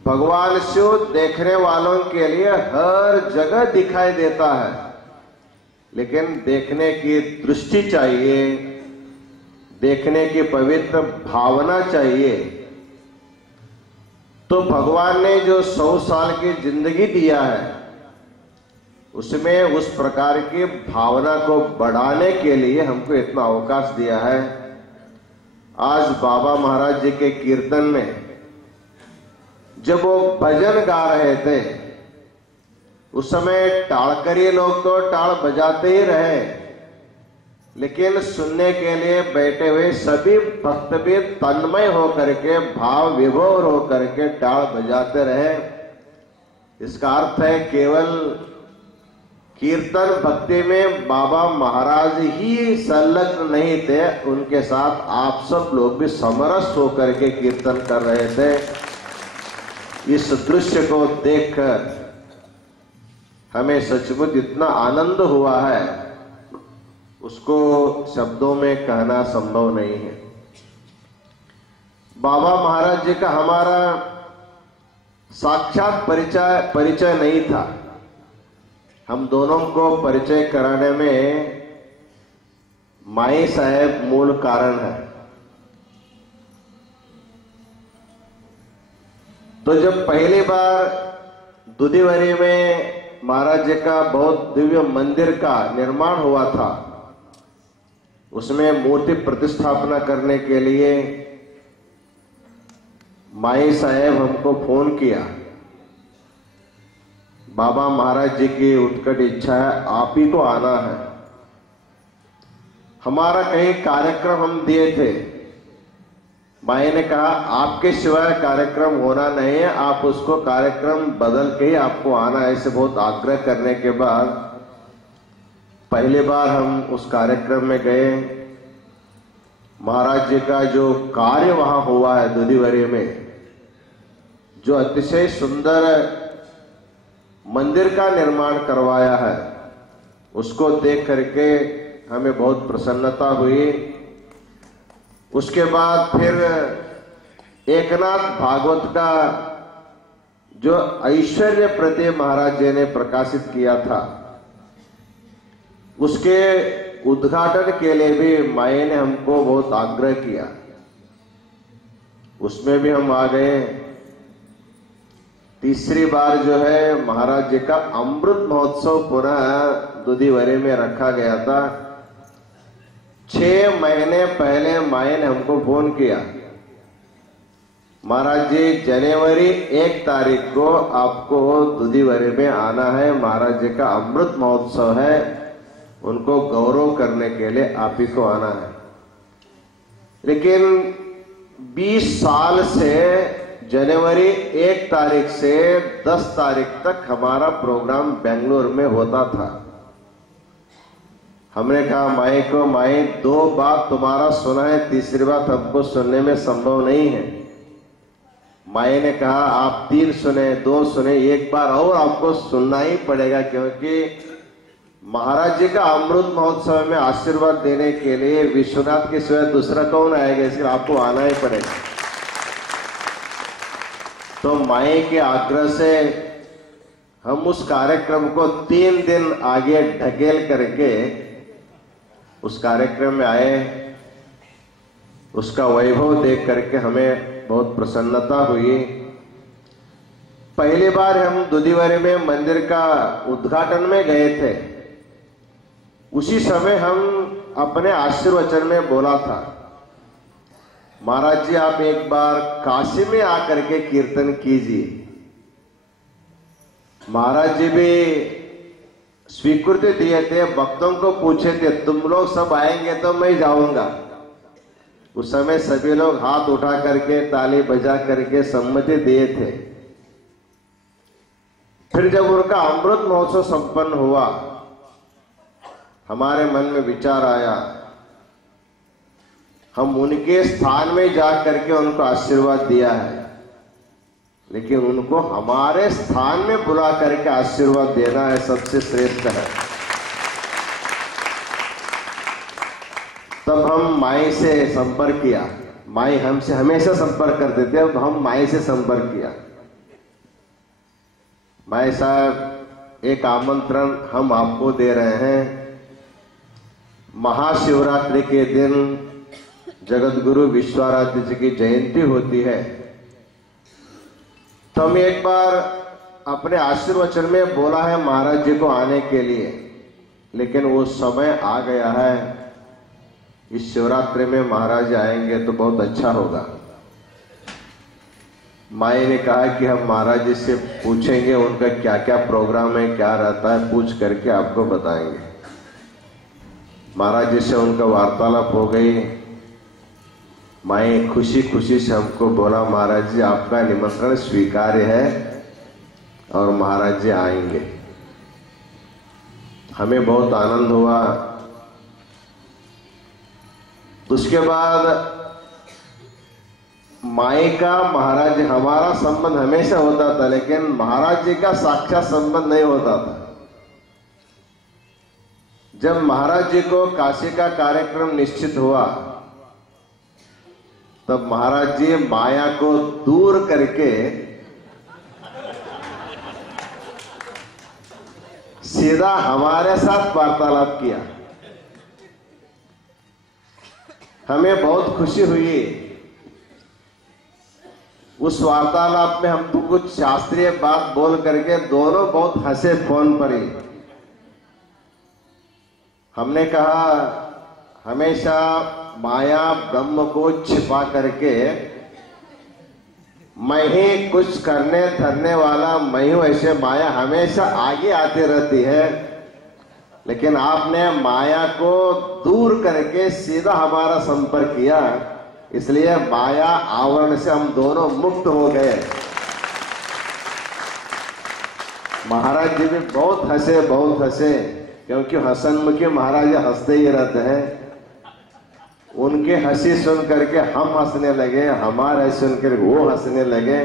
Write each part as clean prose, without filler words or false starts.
भगवान शिव देखने वालों के लिए हर जगह दिखाई देता है, लेकिन देखने की दृष्टि चाहिए, देखने की पवित्र भावना चाहिए। तो भगवान ने जो 100 साल की जिंदगी दिया है, उसमें उस प्रकार की भावना को बढ़ाने के लिए हमको इतना अवकाश दिया है। आज बाबा महाराज जी के कीर्तन में जब वो भजन गा रहे थे, उस समय टालकरी लोग तो टाल बजाते ही रहे, लेकिन सुनने के लिए बैठे हुए सभी भक्त भी तन्मय होकर के, भाव विभोर होकर के टाल बजाते रहे। इसका अर्थ है केवल कीर्तन भक्ति में बाबा महाराज ही संलग्न नहीं थे, उनके साथ आप सब लोग भी समरस होकर के कीर्तन कर रहे थे। इस दृश्य को देखकर हमें सचमुच इतना आनंद हुआ है, उसको शब्दों में कहना संभव नहीं है। बाबा महाराज जी का हमारा साक्षात परिचय नहीं था। हम दोनों को परिचय कराने में माई साहेब मूल कारण है। तो जब पहली बार दुधीवरी में महाराज जी का बहुत दिव्य मंदिर का निर्माण हुआ था, उसमें मूर्ति प्रतिष्ठापना करने के लिए माई साहेब हमको फोन किया। बाबा महाराज जी की उत्कट इच्छा है, आप ही को आना है। हमारा कहीं कार्यक्रम हम दिए थे, माई ने कहा आपके सिवाय कार्यक्रम होना नहीं है, आप उसको कार्यक्रम बदल के ही आपको आना है। ऐसे बहुत आग्रह करने के बाद पहली बार हम उस कार्यक्रम में गए। महाराज जी का जो कार्य वहां हुआ है दुधीवरी में, जो अतिशय सुंदर मंदिर का निर्माण करवाया है, उसको देख करके हमें बहुत प्रसन्नता हुई। उसके बाद फिर एकनाथ भागवत का जो ऐश्वर्य प्रति महाराज जी ने प्रकाशित किया था, उसके उद्घाटन के लिए भी माई ने हमको बहुत आग्रह किया, उसमें भी हम आ गए। तीसरी बार जो है महाराज जी का अमृत महोत्सव पुनः दुधीवरी में रखा गया था। 6 महीने पहले माई ने हमको फोन किया, महाराज जी जनवरी 1 तारीख को आपको दुधीवरी में आना है, महाराज जी का अमृत महोत्सव है, उनको गौरव करने के लिए आप ही को आना है। लेकिन 20 साल से जनवरी 1 तारीख से 10 तारीख तक हमारा प्रोग्राम बेंगलोर में होता था। हमने कहा माई को, माई 2 बात तुम्हारा सुना है, तीसरी बात हमको सुनने में संभव नहीं है। माई ने कहा आप 3 सुने, 2 सुने, 1 बार और आपको सुनना ही पड़ेगा, क्योंकि महाराज जी का अमृत महोत्सव में आशीर्वाद देने के लिए विश्वनाथ के सिवाय दूसरा कौन आएगा, इसलिए आपको आना ही पड़ेगा। तो माई के आग्रह से हम उस कार्यक्रम को 3 दिन आगे ढकेल करके उस कार्यक्रम में आए। उसका वैभव देख करके हमें बहुत प्रसन्नता हुई। पहली बार हम दुधीवरी में मंदिर का उद्घाटन में गए थे, उसी समय हम अपने आशीर्वचन में बोला था, महाराज जी आप एक बार काशी में आकर के कीर्तन कीजिए। महाराज जी भी स्वीकृति दिए थे, भक्तों को पूछे थे तुम लोग सब आएंगे तो मैं जाऊंगा। उस समय सभी लोग हाथ उठा करके ताली बजा करके सम्मति दिए थे। फिर जब उनका अमृत महोत्सव संपन्न हुआ, हमारे मन में विचार आया, हम उनके स्थान में जा करके उनको आशीर्वाद दिया है, लेकिन उनको हमारे स्थान में बुला करके आशीर्वाद देना है, सबसे श्रेष्ठ है। तब हम माई से संपर्क किया, माई हमसे हमेशा संपर्क करते थे, अब हम माई से संपर्क किया। माई साहब, एक आमंत्रण हम आपको दे रहे हैं। महाशिवरात्रि के दिन जगत गुरु विश्वाराध्य जी की जयंती होती है, तो हम एक बार अपने आशीर्वचन में बोला है महाराज जी को आने के लिए, लेकिन वो समय आ गया है। इस शिवरात्रि में महाराज आएंगे तो बहुत अच्छा होगा। माई ने कहा कि हम महाराज जी से पूछेंगे उनका क्या क्या प्रोग्राम है, क्या रहता है, पूछ करके आपको बताएंगे। महाराज जी से उनका वार्तालाप हो गई। माई खुशी खुशी से हमको बोला, महाराज जी आपका निमंत्रण स्वीकार्य है और महाराज जी आएंगे। हमें बहुत आनंद हुआ। उसके बाद माई का महाराज जी, हमारा संबंध हमेशा होता था, लेकिन महाराज जी का साक्षात संबंध नहीं होता था। जब महाराज जी को काशी का कार्यक्रम निश्चित हुआ, तब महाराज जी माया को दूर करके सीधा हमारे साथ वार्तालाप किया। हमें बहुत खुशी हुई। उस वार्तालाप में हम तो कुछ शास्त्रीय बात बोल करके दोनों बहुत हंसे फोन पर ही। हमने कहा, हमेशा माया ब्रह्म को छिपा करके मैं ही कुछ करने धरने वाला मैं हूं, ऐसे माया हमेशा आगे आती रहती है, लेकिन आपने माया को दूर करके सीधा हमारा संपर्क किया, इसलिए माया आवरण से हम दोनों मुक्त हो गए। महाराज जी भी बहुत हंसे, बहुत हंसे, क्योंकि हसनमुखी महाराज हंसते ही रहते हैं। उनके हंसी सुन करके हम हंसने लगे, हमारे हंसी सुन करके वो हंसने लगे।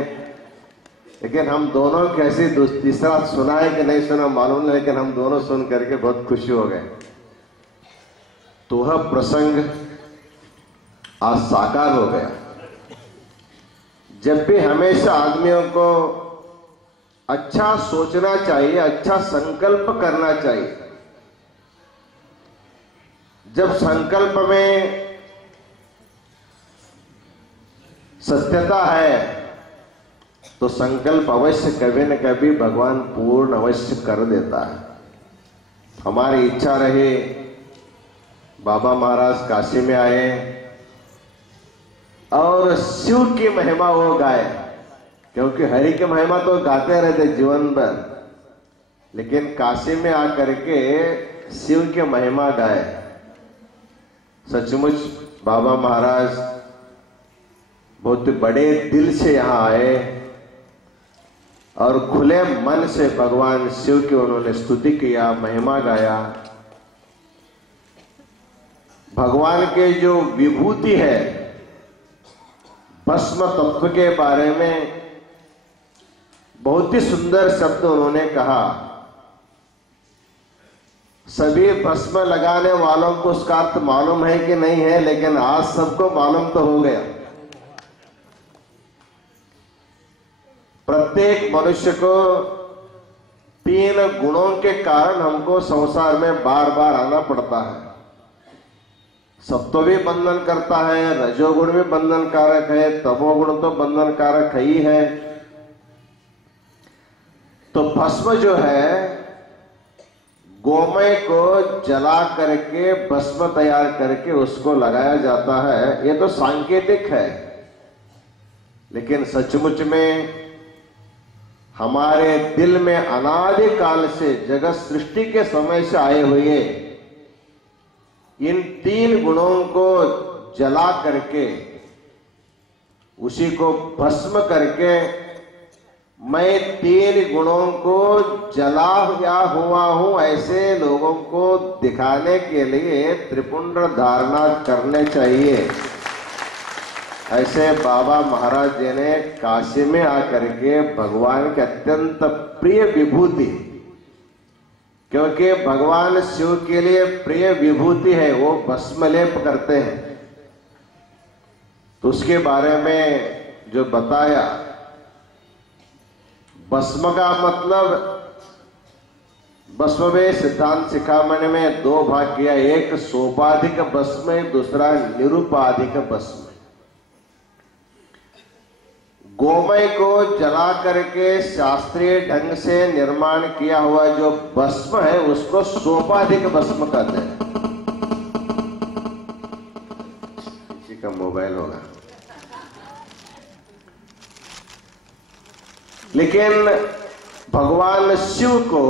लेकिन हम दोनों की हंसी तीसरा सुना है कि नहीं सुना मालूम नहीं, लेकिन हम दोनों सुन करके बहुत खुशी हो गए। तो वह प्रसंग आज साकार हो गया। जब भी हमेशा आदमियों को अच्छा सोचना चाहिए, अच्छा संकल्प करना चाहिए। जब संकल्प में सत्यता है तो संकल्प अवश्य कभी न कभी भगवान पूर्ण अवश्य कर देता है। हमारी इच्छा रही, बाबा महाराज काशी में आए और शिव की महिमा वो गाए, क्योंकि हरि की महिमा तो गाते रहते जीवन भर, लेकिन काशी में आकर के शिव की महिमा गाए। सचमुच बाबा महाराज बहुत बड़े दिल से यहाँ आए और खुले मन से भगवान शिव की उन्होंने स्तुति किया, महिमा गाया। भगवान के जो विभूति है, भस्म तत्व के बारे में बहुत ही सुंदर शब्द उन्होंने कहा। सभी भस्म लगाने वालों को उसका अर्थ मालूम है कि नहीं है, लेकिन आज सबको मालूम तो हो गया। प्रत्येक मनुष्य को 3 गुणों के कारण हमको संसार में बार बार आना पड़ता है। सत्व भी बंधन करता है, रजोगुण भी बंधन कारक है, तमोगुण तो बंधन कारक ही है। तो भस्म जो है, गोमय को जला करके भस्म तैयार करके उसको लगाया जाता है। ये तो सांकेतिक है, लेकिन सचमुच में हमारे दिल में अनादि काल से जगत सृष्टि के समय से आए हुए इन 3 गुणों को जला करके, उसी को भस्म करके, मैं 3 गुणों को जला हुआ हूं, ऐसे लोगों को दिखाने के लिए त्रिपुंड धारणा करने चाहिए। ऐसे बाबा महाराज जी ने काशी में आकर के भगवान के अत्यंत प्रिय विभूति, क्योंकि भगवान शिव के लिए प्रिय विभूति है, वो भस्म लेप करते हैं। तो उसके बारे में जो बताया, भस्म का मतलब, भस्म में सिद्धांत शिखामणि में दो भाग किया, एक सोपाधिक भस्म, दूसरा निरुपाधिक भस्म। गोमय को जला करके शास्त्रीय ढंग से निर्माण किया हुआ जो भस्म है उसको सोपाधिक भस्म कहते हैं। किसी का मोबाइल होगा। लेकिन भगवान शिव को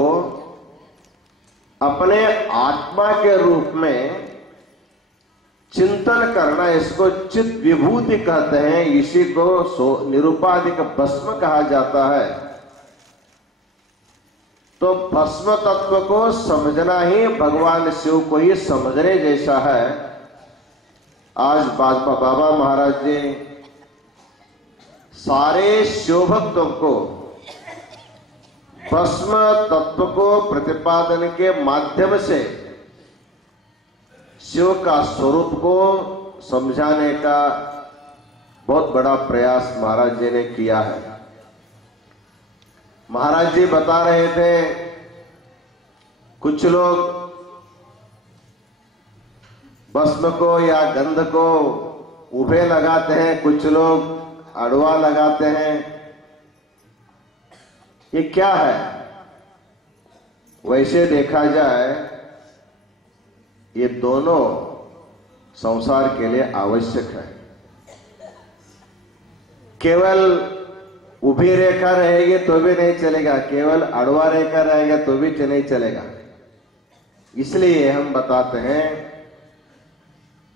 अपने आत्मा के रूप में चिंतन करना, इसको चित विभूति कहते हैं, इसी को निरुपाधिक भस्म कहा जाता है। तो भस्म तत्व को समझना ही भगवान शिव को ही समझने जैसा है। आज बाबा महाराज जी सारे शिव भक्तों को भस्म तत्व को प्रतिपादन के माध्यम से शिव का स्वरूप को समझाने का बहुत बड़ा प्रयास महाराज जी ने किया है। महाराज जी बता रहे थे, कुछ लोग भस्म को या गंध को उभे लगाते हैं, कुछ लोग अड़वा लगाते हैं। ये क्या है? वैसे देखा जाए ये दोनों संसार के लिए आवश्यक है। केवल उभी रेखा रहेगी तो भी नहीं चलेगा, केवल अड़वा रेखा रहेगा तो भी नहीं चलेगा। इसलिए हम बताते हैं,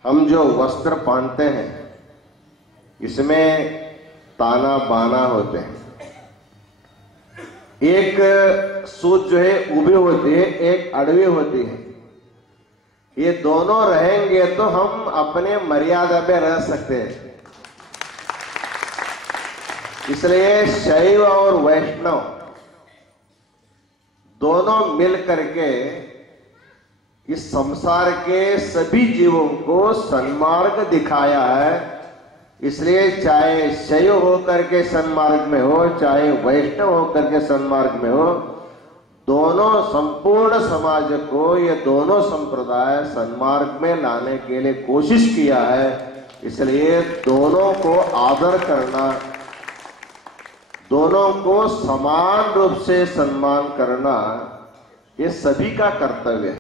हम जो वस्त्र पहनते हैं इसमें ताना बाना होते हैं। एक सूत जो है उभी होती है, एक अड़वी होती है। ये दोनों रहेंगे तो हम अपने मर्यादा में रह सकते हैं। इसलिए शैव और वैष्णव दोनों मिल करके इस संसार के सभी जीवों को सन्मार्ग दिखाया है। इसलिए चाहे शैव होकर के सन्मार्ग में हो, चाहे वैष्णव होकर के सन्मार्ग में हो, दोनों संपूर्ण समाज को, ये दोनों संप्रदाय सन्मार्ग में लाने के लिए कोशिश किया है। इसलिए दोनों को आदर करना, दोनों को समान रूप से सम्मान करना, ये सभी का कर्तव्य है।